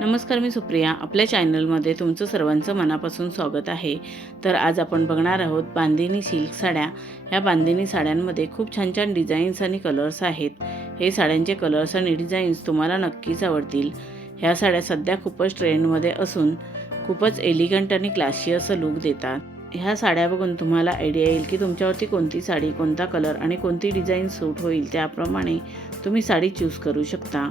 नमस्कार, मी सुप्रिया. आपल्या चॅनलमध्ये तुमचं सर्वांचं मनापासून स्वागत आहे. तर आज आपण बघणार आहोत बांदिनी सिल्क साड्या. ह्या बांदिनी साड्यांमध्ये खूप छान छान डिझाईन्स आणि कलर्स आहेत. हे साड्यांचे कलर्स आणि डिझाईन्स तुम्हाला नक्कीच आवडतील. ह्या साड्या सध्या खूपच ट्रेंडमध्ये असून खूपच एलिगंट आणि क्लासी असं लुक देतात. ह्या साड्या बघून तुम्हाला आयडिया येईल की तुमच्यावरती कोणती साडी, कोणता कलर आणि कोणती डिझाईन सूट होईल. त्याप्रमाणे तुम्ही साडी चूज करू शकता.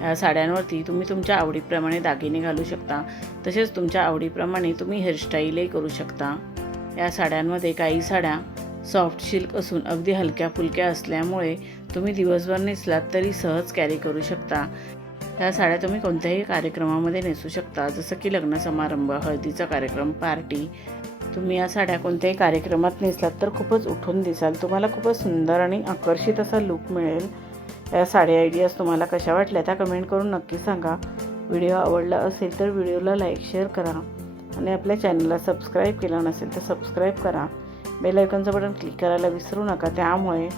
या साड्यांवरती तुम्ही तुमच्या आवडीप्रमाणे दागिने घालू शकता. तसेच तुमच्या आवडीप्रमाणे तुम्ही हेअरस्टाईलही करू शकता. या साड्यांमध्ये काही साड्या सॉफ्ट सिल्क असून अगदी हलक्या फुलक्या असल्यामुळे तुम्ही दिवसभर नेसलात तरी सहज कॅरी करू शकता. ह्या साड्या तुम्ही कोणत्याही कार्यक्रमामध्ये नेसू शकता, जसं की लग्न समारंभ, हळदीचा कार्यक्रम, पार्टी. तुम्ही या साड्या कोणत्याही कार्यक्रमात नेसलात तर खूपच उठून दिसाल. तुम्हाला खूपच सुंदर आणि आकर्षित असा लुक मिळेल. या साडी आयडियाज तुम्हाला कशा वाटल्या त्या कमेंट करून नक्की सांगा. व्हिडिओ आवडला असेल तर व्हिडिओला लाईक शेअर करा आणि आपल्या चॅनलला सबस्क्राईब केलं नसेल तर सबस्क्राईब करा. बेल आयकॉनचं बटन क्लिक करायला विसरू नका. त्यामुळे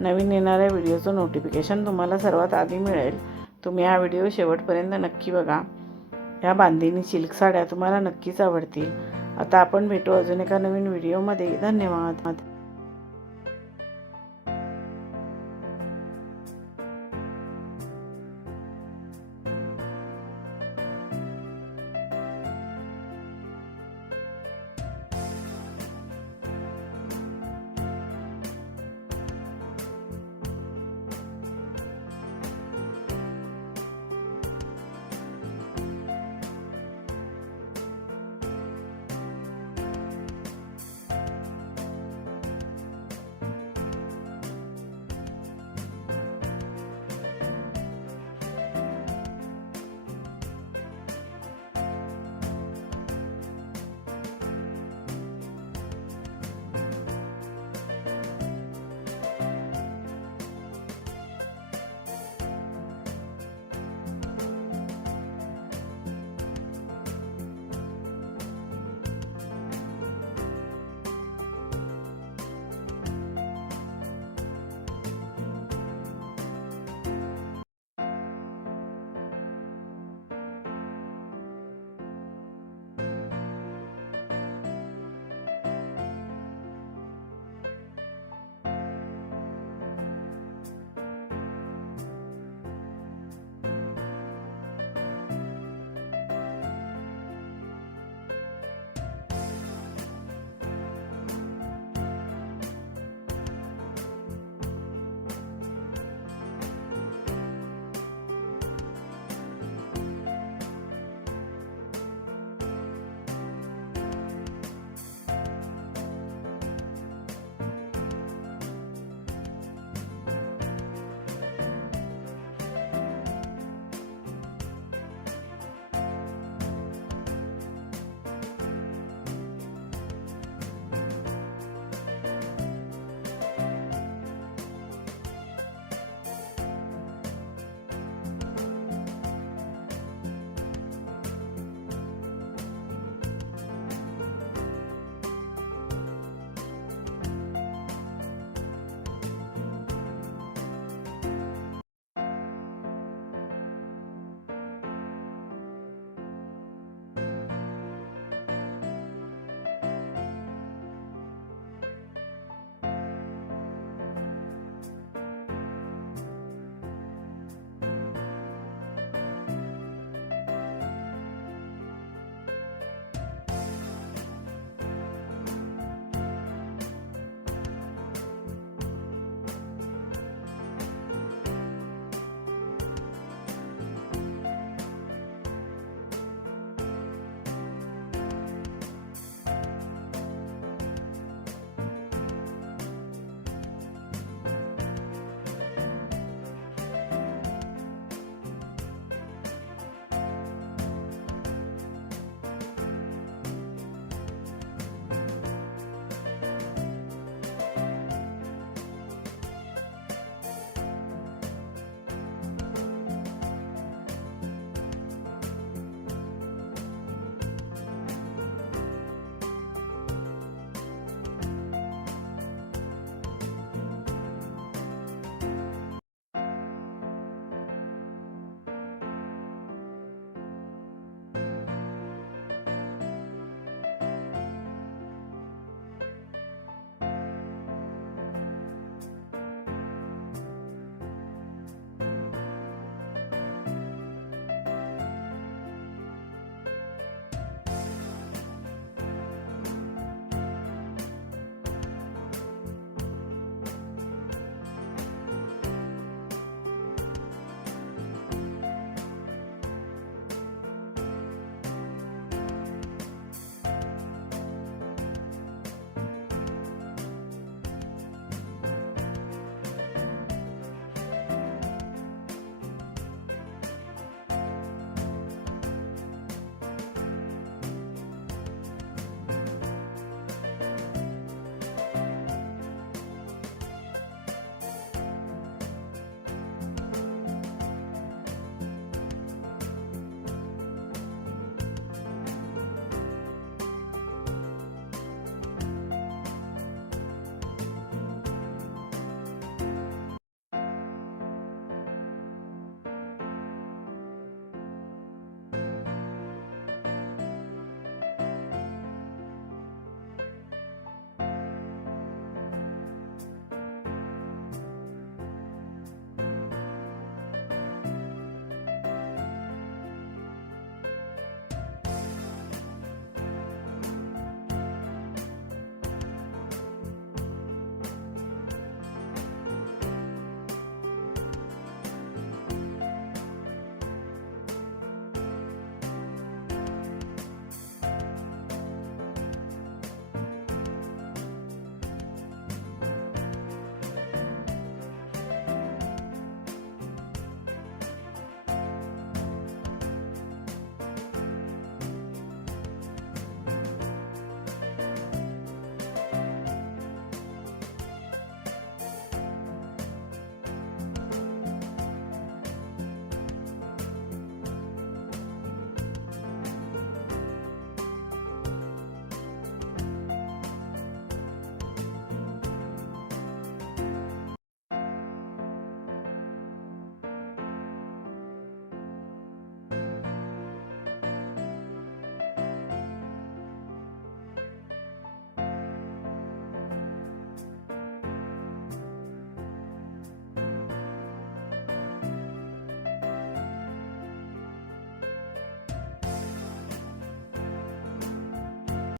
नवीन येणाऱ्या व्हिडिओचं नोटिफिकेशन तुम्हाला सर्वात आधी मिळेल. तुम्ही हा व्हिडिओ शेवटपर्यंत नक्की बघा. ह्या बांदिनी सिल्क साड्या तुम्हाला नक्कीच आवडतील. आता आपण भेटू अजून एका नवीन व्हिडिओमध्ये. धन्यवाद.